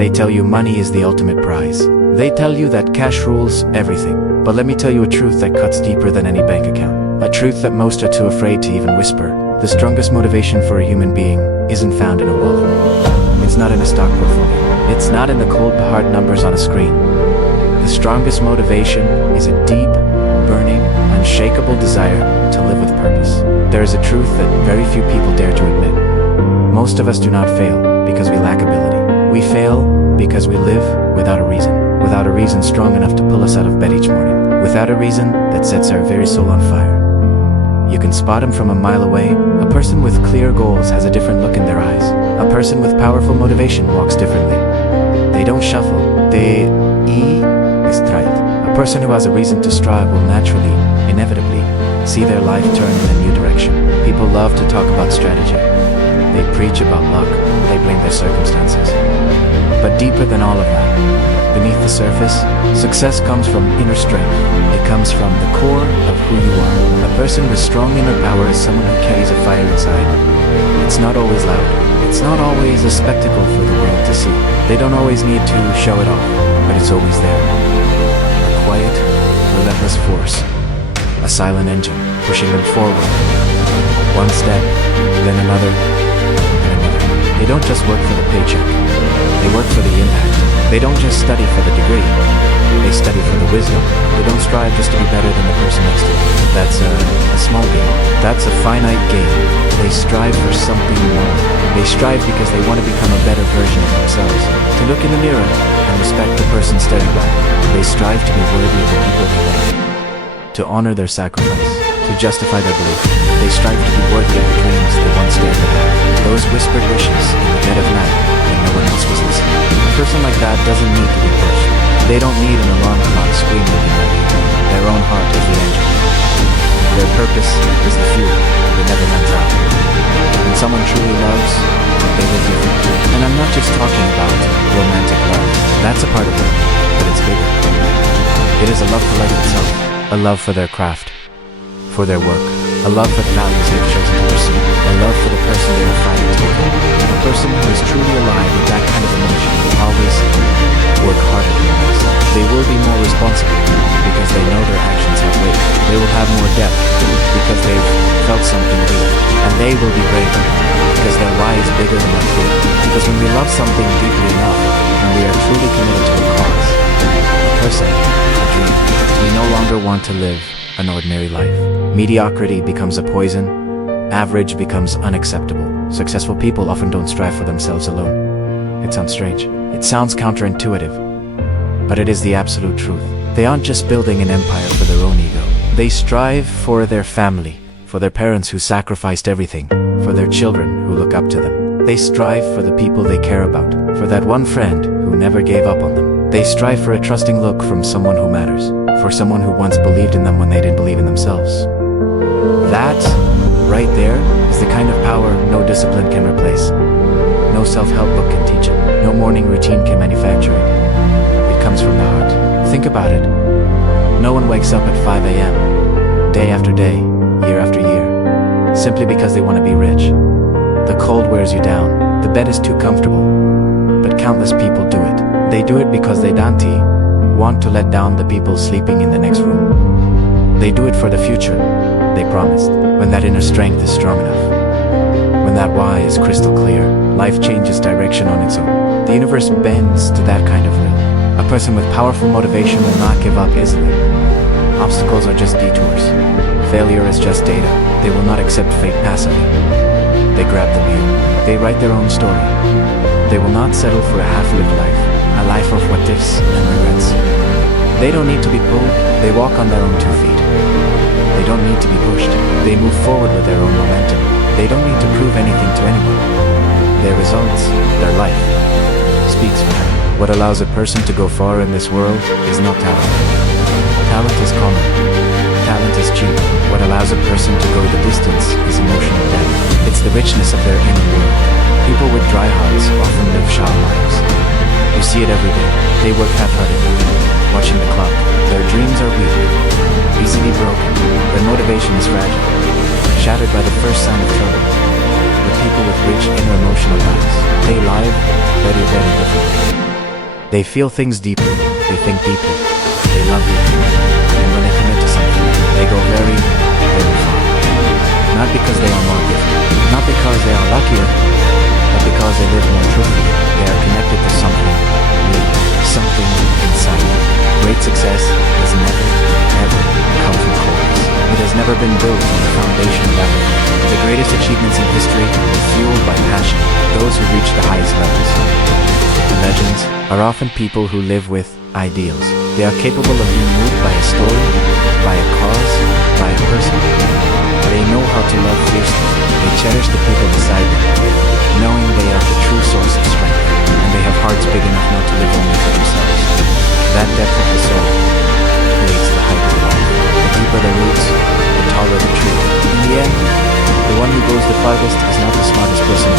They tell you money is the ultimate prize. They tell you that cash rules everything. But let me tell you a truth that cuts deeper than any bank account. A truth that most are too afraid to even whisper. The strongest motivation for a human being isn't found in a wallet. It's not in a stock portfolio. It's not in the cold hard numbers on a screen. The strongest motivation is a deep, burning, unshakable desire to live with purpose. There is a truth that very few people dare to admit. Most of us do not fail because we lack ability. We fail because we live without a reason strong enough to pull us out of bed each morning, without a reason that sets our very soul on fire. You can spot him from a mile away. A person with clear goals has a different look in their eyes. A person with powerful motivation walks differently. They don't shuffle, they stride. A person who has a reason to strive will naturally, inevitably, see their life turn in a new direction. People love to talk about strategy. They preach about luck, they blame their circumstances. But deeper than all of that, beneath the surface, success comes from inner strength. It comes from the core of who you are. A person with strong inner power is someone who carries a fire inside. It's not always loud. It's not always a spectacle for the world to see. They don't always need to show it off, but it's always there. A quiet, relentless force. A silent engine, pushing them forward. One step, then another, and another. They don't just work for the paycheck. They work for the impact. They don't just study for the degree. They study for the wisdom. They don't strive just to be better than the person next to them. That's a small game. That's a finite game. They strive for something more. They strive because they want to become a better version of themselves. To look in the mirror and respect the person staring back. They strive to be worthy of the people they love. To honor their sacrifice. To justify their belief. They strive to be worthy of the dreams they once dared to have. Those whispered wishes in the dead of night when no one else was listening. A person like that doesn't need to be pushed. They don't need an alarm clock screaming in their ear. Their own heart is the engine. Their purpose is the fuel that never runs out. When someone truly loves, they live differently. And I'm not just talking about romantic love. That's a part of it, but it's bigger. It is a love for life itself. A love for their craft. For their work, a love for the values they've chosen to pursue, a love for the person they are fighting to become. A person who is truly alive with that kind of emotion will always work harder than others. They will be more responsible because they know their actions have weight. They will have more depth because they've felt something real. And they will be braver because their why is bigger than their fear. Because when we love something deeply enough, and we are truly committed to a cause, a person, a dream, we no longer want to live an ordinary life. Mediocrity becomes a poison. Average becomes unacceptable. Successful people often don't strive for themselves alone. It sounds strange. It sounds counterintuitive. But it is the absolute truth. They aren't just building an empire for their own ego. They strive for their family, for their parents who sacrificed everything, for their children who look up to them. They strive for the people they care about, for that one friend who never gave up on them. They strive for a trusting look from someone who matters, for someone who once believed in them when they didn't believe in themselves. That, right there, is the kind of power no discipline can replace. No self-help book can teach it. No morning routine can manufacture it. It comes from the heart. Think about it. No one wakes up at 5 a.m., day after day, year after year, simply because they want to be rich. The cold wears you down. The bed is too comfortable. But countless people do it. They do it because they don't want to let down the people sleeping in the next room. They do it for the future, they promised. When that inner strength is strong enough, when that why is crystal clear, life changes direction on its own. The universe bends to that kind of will. A person with powerful motivation will not give up easily. Obstacles are just detours. Failure is just data. They will not accept fate passively. They grab the wheel. They write their own story. They will not settle for a half-lived life, a life of what ifs and regrets. They don't need to be pulled. They walk on their own 2 feet. They don't need to be pushed. They move forward with their own momentum. They don't need to prove anything to anyone. Their results, their life, speaks for them. What allows a person to go far in this world is not talent. Talent is common. Talent is cheap. What allows a person to go the distance is emotional depth. It's the richness of their inner world. People with dry hearts often live shallow lives. You see it every day. They work half-heartedly, watching the clock. Their dreams are weak, easily broken. Their motivation is fragile, shattered by the first sign of trouble. But people with rich inner emotional lives, they live very, very differently. They feel things deeply, they think deeply, they love deeply, and when they commit to something, they go very, very far. Not because they are more gifted, not because they are luckier, but because they live more truthfully. They are connected to something real, something inside them. Great success has never, ever come from coldness. It has never been built on the foundation of effort. The greatest achievements in history are fueled by passion, those who reach the highest levels. The legends are often people who live with ideals. They are capable of being moved by a story, by a cause, by a person. They know how to love fiercely. They cherish the people beside them, knowing they are the true source of strength, and they have hearts big enough not to live only for themselves. That depth of the soul creates the height of life. The deeper the roots, the taller the tree. In the end, the one who goes the farthest is not the smartest person.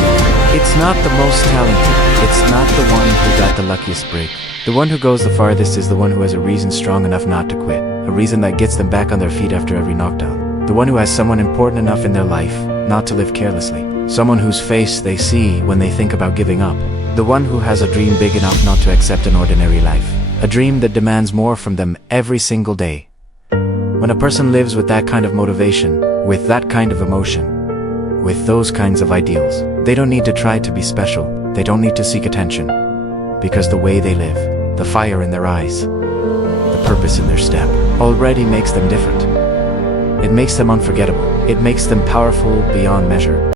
It's not the most talented. It's not the one who got the luckiest break. The one who goes the farthest is the one who has a reason strong enough not to quit, a reason that gets them back on their feet after every knockdown. The one who has someone important enough in their life not to live carelessly. Someone whose face they see when they think about giving up. The one who has a dream big enough not to accept an ordinary life. A dream that demands more from them every single day. When a person lives with that kind of motivation, with that kind of emotion, with those kinds of ideals, they don't need to try to be special. They don't need to seek attention. Because the way they live, the fire in their eyes, the purpose in their step, already makes them different. It makes them unforgettable. It makes them powerful beyond measure.